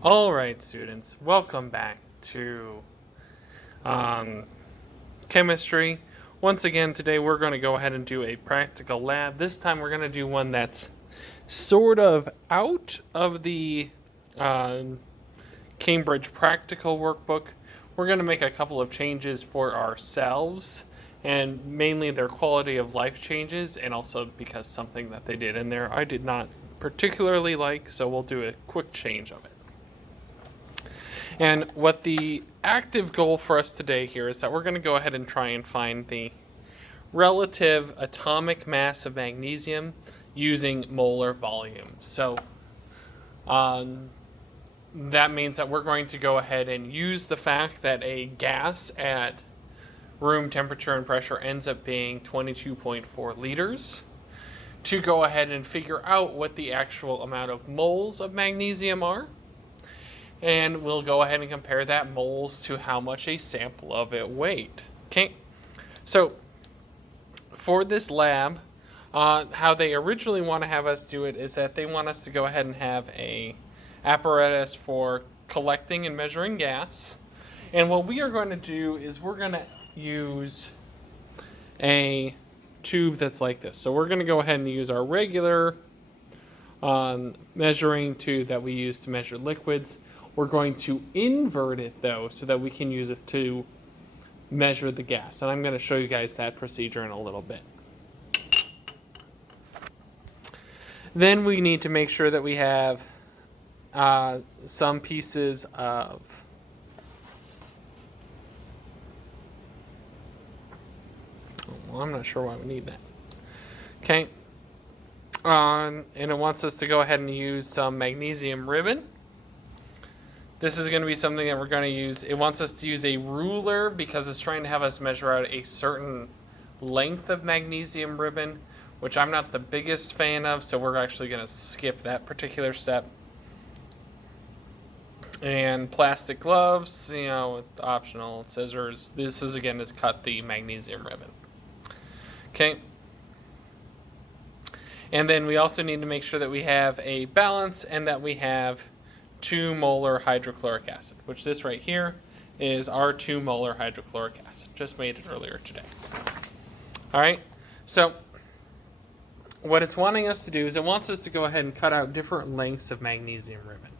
All right, students, welcome back to um, chemistry. Once again, today we're going to go ahead and do a practical lab. This time we're going to do one that's sort of out of the uh, Cambridge practical workbook. We're going to make a couple of changes for ourselves, and mainly their quality of life changes, and also because something that they did in there I did not particularly like, so we'll do a quick change of it. And what the active goal for us today here is that we're going to go ahead and try and find the relative atomic mass of magnesium using molar volume. So that means that we're going to go ahead and use the fact that a gas at room temperature and pressure ends up being 22.4 liters to go ahead and figure out what the actual amount of moles of magnesium are. And we'll go ahead and compare that moles to how much a sample of it weighed. Okay, so for this lab, how they originally want to have us do it is that they want us to go ahead and have a apparatus for collecting and measuring gas. And what we are going to do is we're going to use a tube that's like this. So we're going to go ahead and use our regular measuring tube that we use to measure liquids. We're going to invert it though so that we can use it to measure the gas. And I'm going to show you guys that procedure in a little bit. Then we need to make sure that we have some pieces of well, I'm not sure why we need that. Okay. And it wants us to go ahead and use some magnesium ribbon. This is going to be something that we're going to use. It wants us to use a ruler because it's trying to have us measure out a certain length of magnesium ribbon, which I'm not the biggest fan of, so we're actually going to skip that particular step. And plastic gloves, with optional scissors. This is again to cut the magnesium ribbon. Okay. And then we also need to make sure that we have a balance and that we have 2 molar hydrochloric acid, which this right here is our 2 molar hydrochloric acid. Just made it earlier today. All right, so what it's wanting us to do is it wants us to go ahead and cut out different lengths of magnesium ribbon.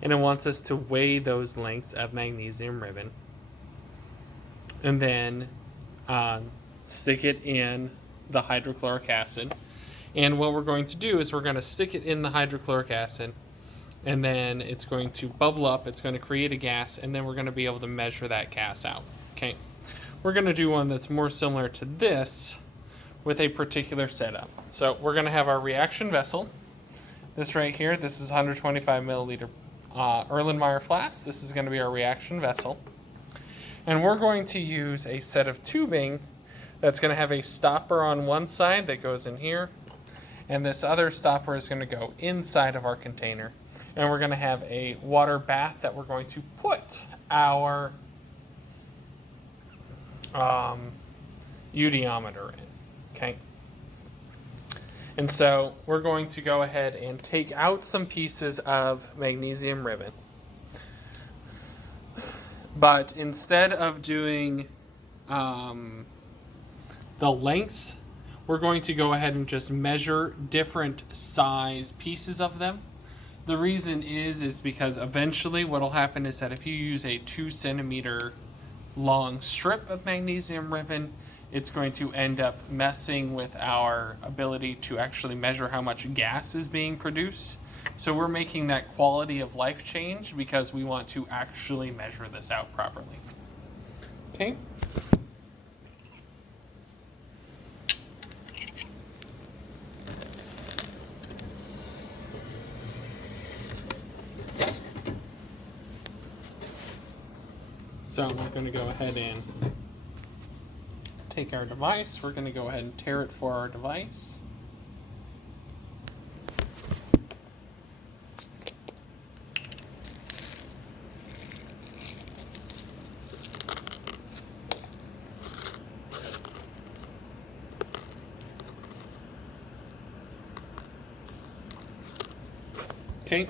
And it wants us to weigh those lengths of magnesium ribbon and then stick it in the hydrochloric acid. And what we're going to do is we're going to stick it in the hydrochloric acid, and then it's going to bubble up, it's going to create a gas, and then we're going to be able to measure that gas out. Okay, we're going to do one that's more similar to this with a particular setup. So we're going to have our reaction vessel. This right here, this is 125 milliliter Erlenmeyer flask. This is going to be our reaction vessel. And we're going to use a set of tubing that's going to have a stopper on one side that goes in here, and this other stopper is going to go inside of our container. And we're going to have a water bath that we're going to put our eudiometer in. Okay. And so we're going to go ahead and take out some pieces of magnesium ribbon. But instead of doing the lengths, we're going to go ahead and just measure different size pieces of them. The reason is because eventually what will happen is that if you use a 2 centimeter long strip of magnesium ribbon, it's going to end up messing with our ability to actually measure how much gas is being produced. So we're making that quality of life change because we want to actually measure this out properly. Okay? So we're going to go ahead and take our device. We're going to go ahead and tear it for our device. Okay.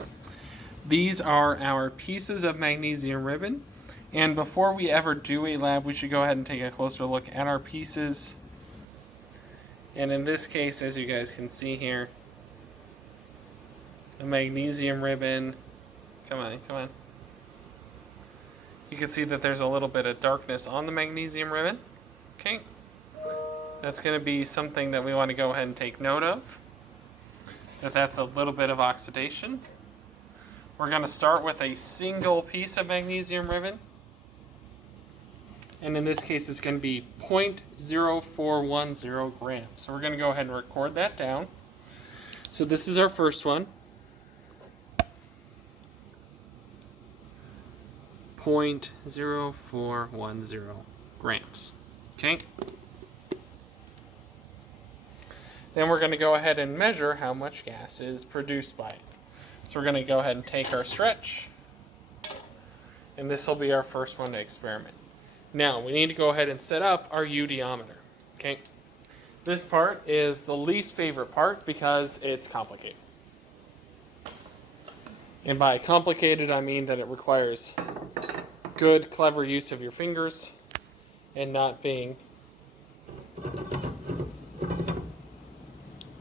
These are our pieces of magnesium ribbon. And before we ever do a lab, we should go ahead and take a closer look at our pieces. And in this case, as you guys can see here, a magnesium ribbon. Come on, come on. You can see that there's a little bit of darkness on the magnesium ribbon. Okay. That's going to be something that we want to go ahead and take note of. That's a little bit of oxidation. We're going to start with a single piece of magnesium ribbon. And in this case, it's going to be 0.0410 grams. So we're going to go ahead and record that down. So this is our first one. 0.0410 grams. Okay. Then we're going to go ahead and measure how much gas is produced by it. So we're going to go ahead and take our stretch, and this will be our first one to experiment. Now we need to go ahead and set up our eudiometer. Okay. This part is the least favorite part because it's complicated. And by complicated, I mean that it requires good, clever use of your fingers and not being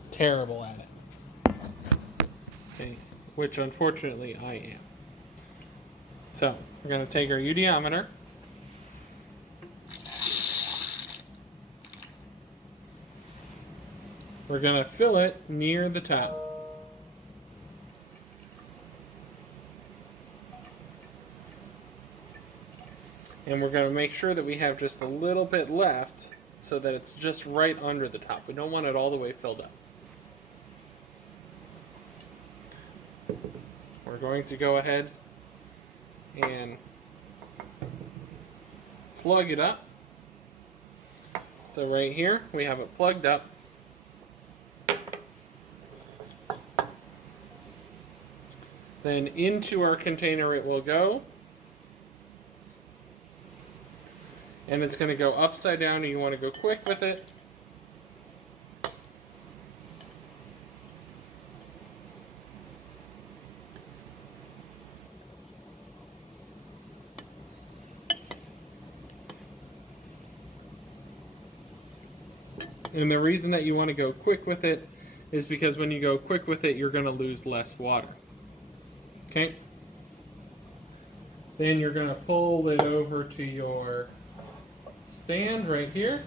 terrible at it. Okay, which unfortunately I am. So, we're going to take our eudiometer. We're going to fill it near the top. And we're going to make sure that we have just a little bit left so that it's just right under the top. We don't want it all the way filled up. We're going to go ahead and plug it up. So right here, we have it plugged up. Then into our container it will go. And it's going to go upside down, and you want to go quick with it. And the reason that you want to go quick with it is because when you go quick with it, you're going to lose less water. Okay? Then you're going to pull it over to your stand right here.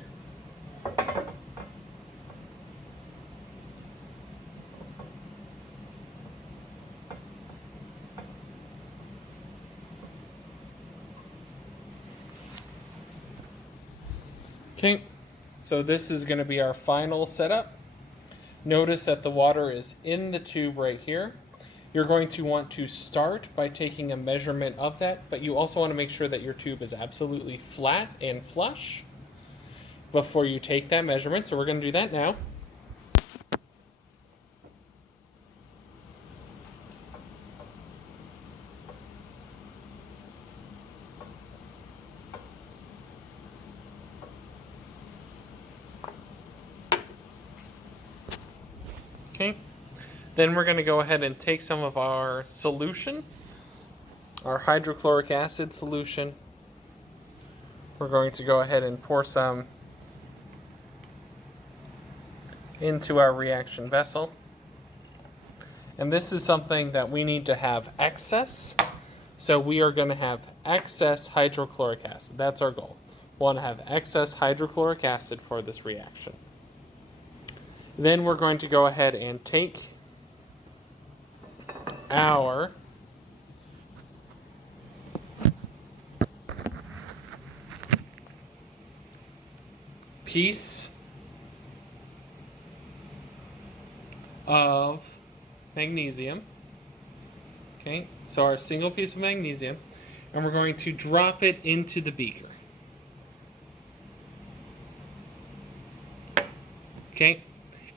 Okay, so this is going to be our final setup. Notice that the water is in the tube right here. You're going to want to start by taking a measurement of that, but you also want to make sure that your tube is absolutely flat and flush before you take that measurement. So we're going to do that now. Okay. Then we're going to go ahead and take some of our solution, our hydrochloric acid solution. We're going to go ahead and pour some into our reaction vessel. And this is something that we need to have excess. So we are going to have excess hydrochloric acid. That's our goal. We want to have excess hydrochloric acid for this reaction. Then we're going to go ahead and take our piece of magnesium. Okay, so our single piece of magnesium, and we're going to drop it into the beaker. Okay,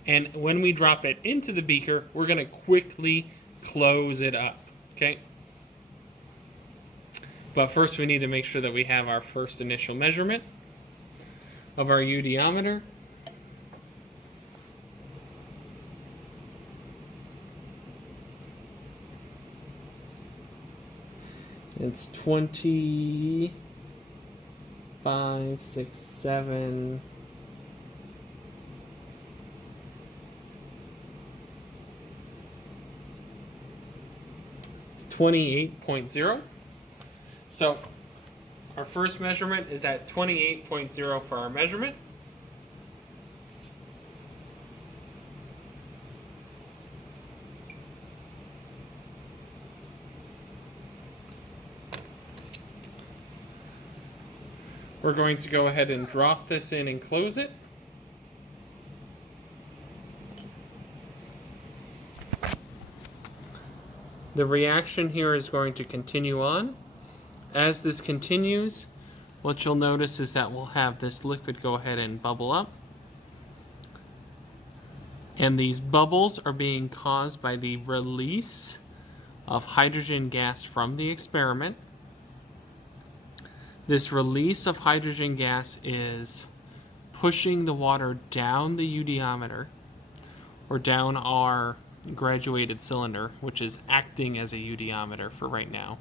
and when we drop it into the beaker, we're going to quickly close it up. Okay, but first we need to make sure that we have our first initial measurement of our eudiometer. It's 25, 6, 7. It's 28.0. So our first measurement is at 28.0 for our measurement. We're going to go ahead and drop this in and close it. The reaction here is going to continue on. As this continues, what you'll notice is that we'll have this liquid go ahead and bubble up. And these bubbles are being caused by the release of hydrogen gas from the experiment. This release of hydrogen gas is pushing the water down the eudiometer, or down our graduated cylinder, which is acting as a eudiometer for right now.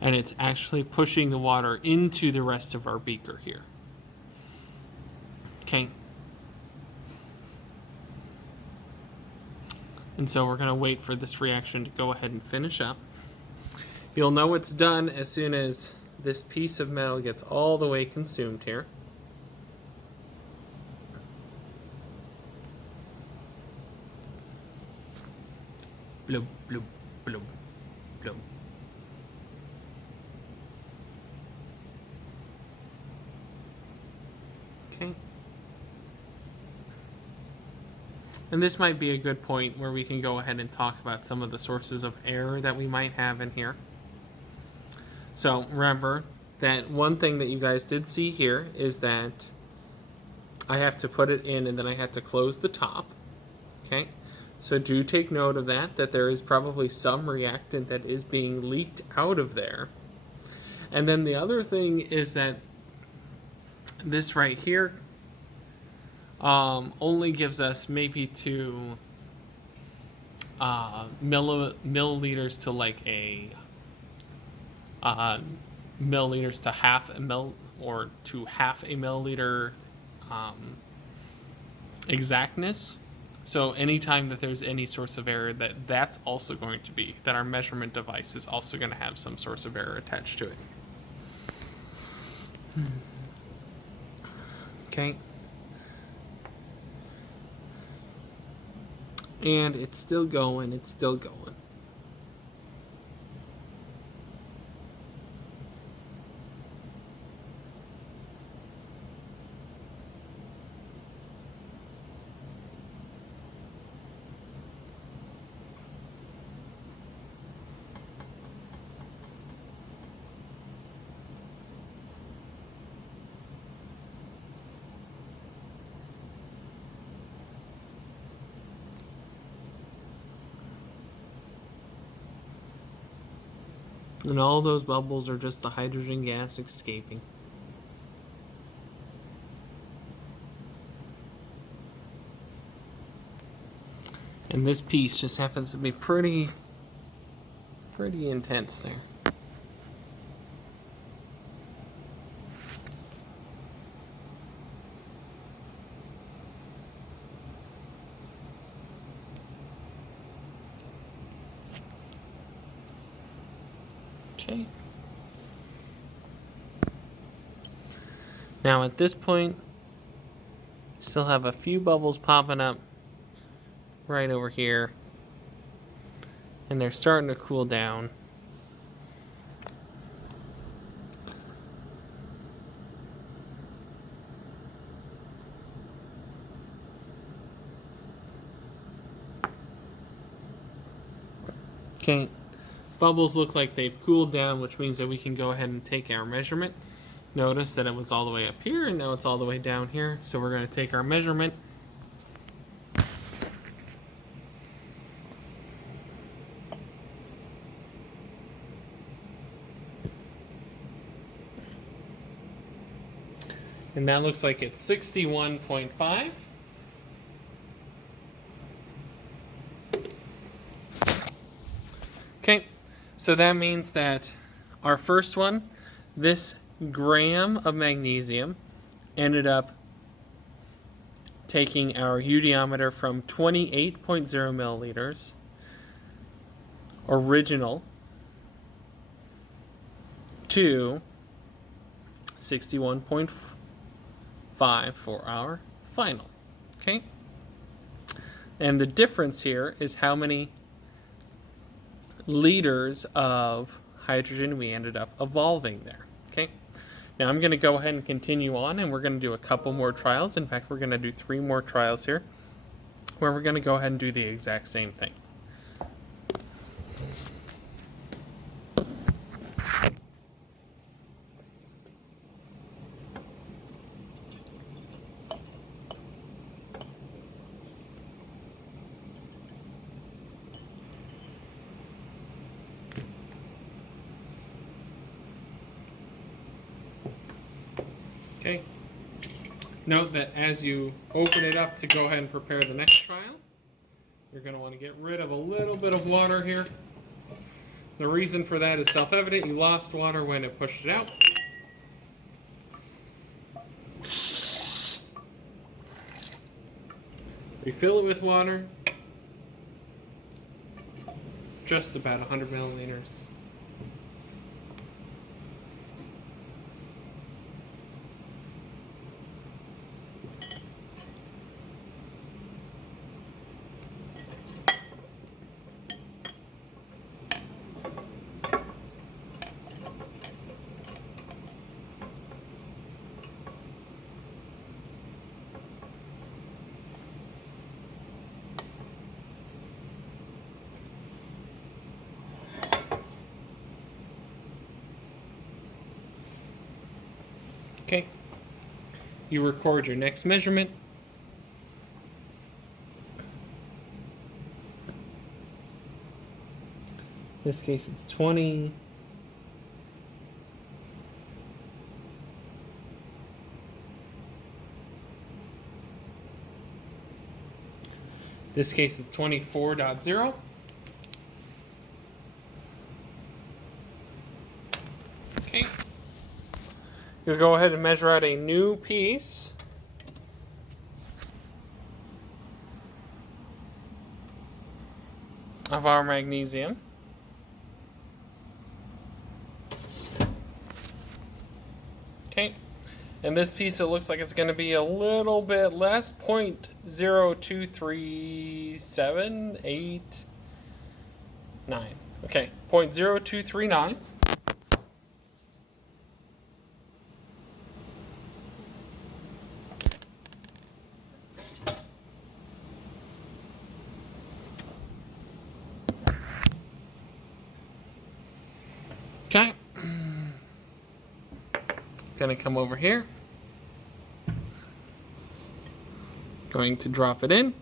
And it's actually pushing the water into the rest of our beaker here. Okay. And so we're going to wait for this reaction to go ahead and finish up. You'll know it's done as soon as this piece of metal gets all the way consumed here. Bloop, bloop, bloop, bloop. Okay. And this might be a good point where we can go ahead and talk about some of the sources of error that we might have in here. So remember that one thing that you guys did see here is that I have to put it in and then I have to close the top. Okay, so do take note of that there is probably some reactant that is being leaked out of there. And then the other thing is that this right here only gives us maybe 2 milliliters to like a milliliters to half a mil, or to half a milliliter exactness. So anytime that there's any source of error, that's also going to be that our measurement device is also going to have some source of error attached to it. Okay. And it's still going, it's still going. And all those bubbles are just the hydrogen gas escaping. And this piece just happens to be pretty intense there. Okay. Now at this point, still have a few bubbles popping up right over here, and they're starting to cool down. Okay. Bubbles look like they've cooled down, which means that we can go ahead and take our measurement. Notice that it was all the way up here, and now it's all the way down here. So we're going to take our measurement. And that looks like it's 61.5. Okay. So that means that our first one, this gram of magnesium, ended up taking our eudiometer from 28.0 milliliters, original, to 61.5 for our final. Okay? And the difference here is how many liters of hydrogen we ended up evolving there. Okay? Now I'm going to go ahead and continue on, and we're going to do a couple more trials. In fact, we're going to do 3 more trials here, where we're going to go ahead and do the exact same thing. Okay. Note that as you open it up to go ahead and prepare the next trial, you're going to want to get rid of a little bit of water here. The reason for that is self-evident. You lost water when it pushed it out. Refill it with water. Just about 100 milliliters. Okay. You record your next measurement. In this case, it's 20. In this case, it's 24.0. Okay. You'll go ahead and measure out a new piece. Of our magnesium. Okay. And this piece, it looks like it's going to be a little bit less, 0.02378. Okay, 0.0239. Okay. Gonna come over here. Going to drop it in.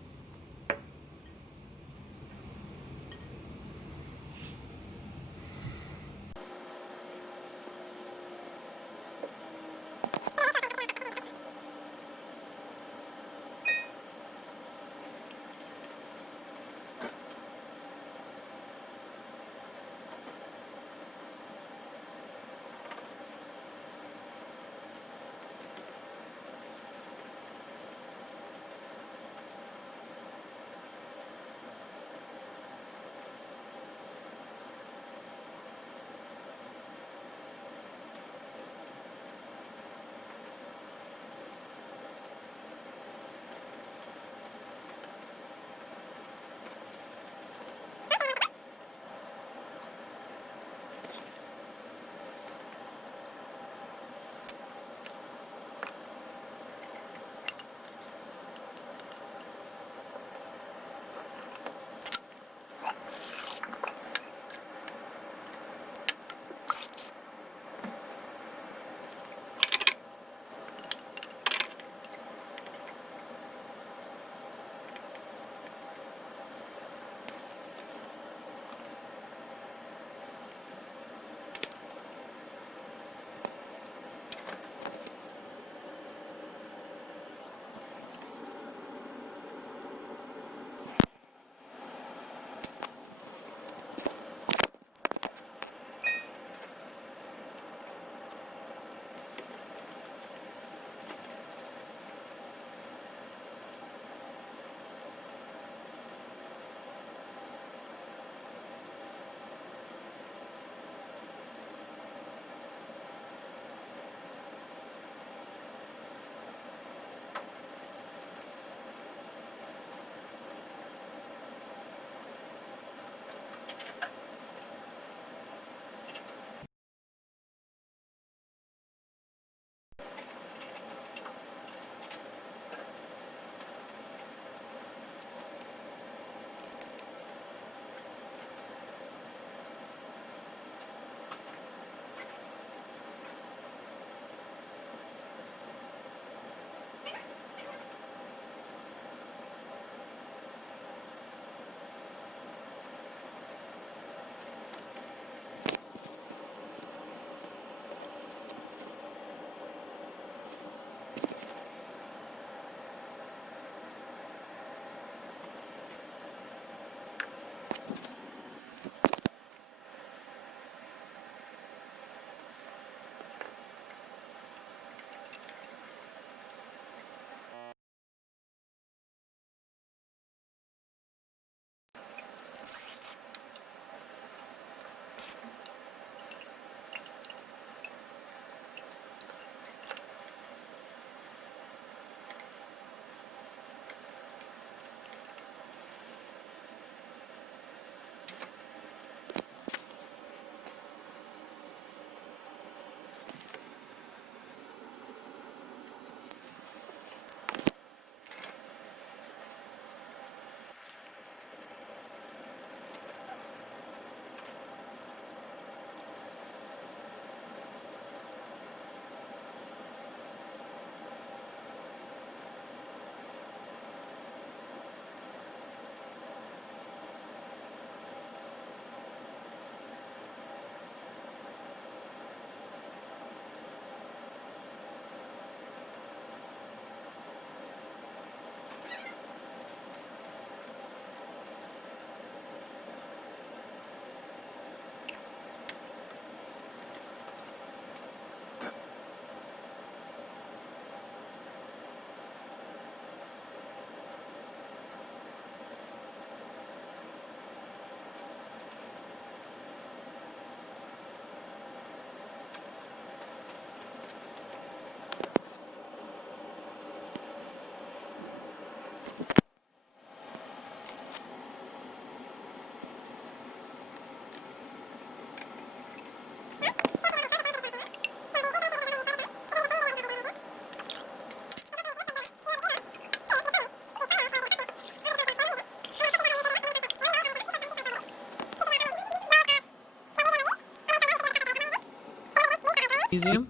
magnesium.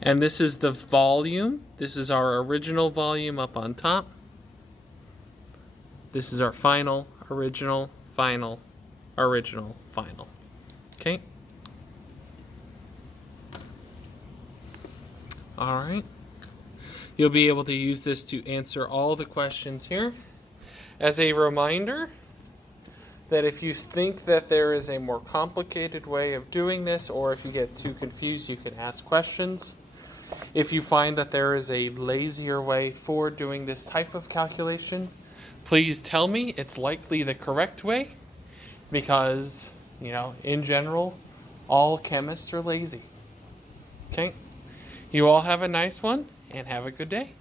And this is the volume. This is our original volume up on top. This is our final, original, final, original, final. Okay? All right. You'll be able to use this to answer all the questions here. As a reminder that if you think that there is a more complicated way of doing this, or if you get too confused, you can ask questions. If you find that there is a lazier way for doing this type of calculation, please tell me. It's likely the correct way because, in general, all chemists are lazy. Okay? You all have a nice one and have a good day.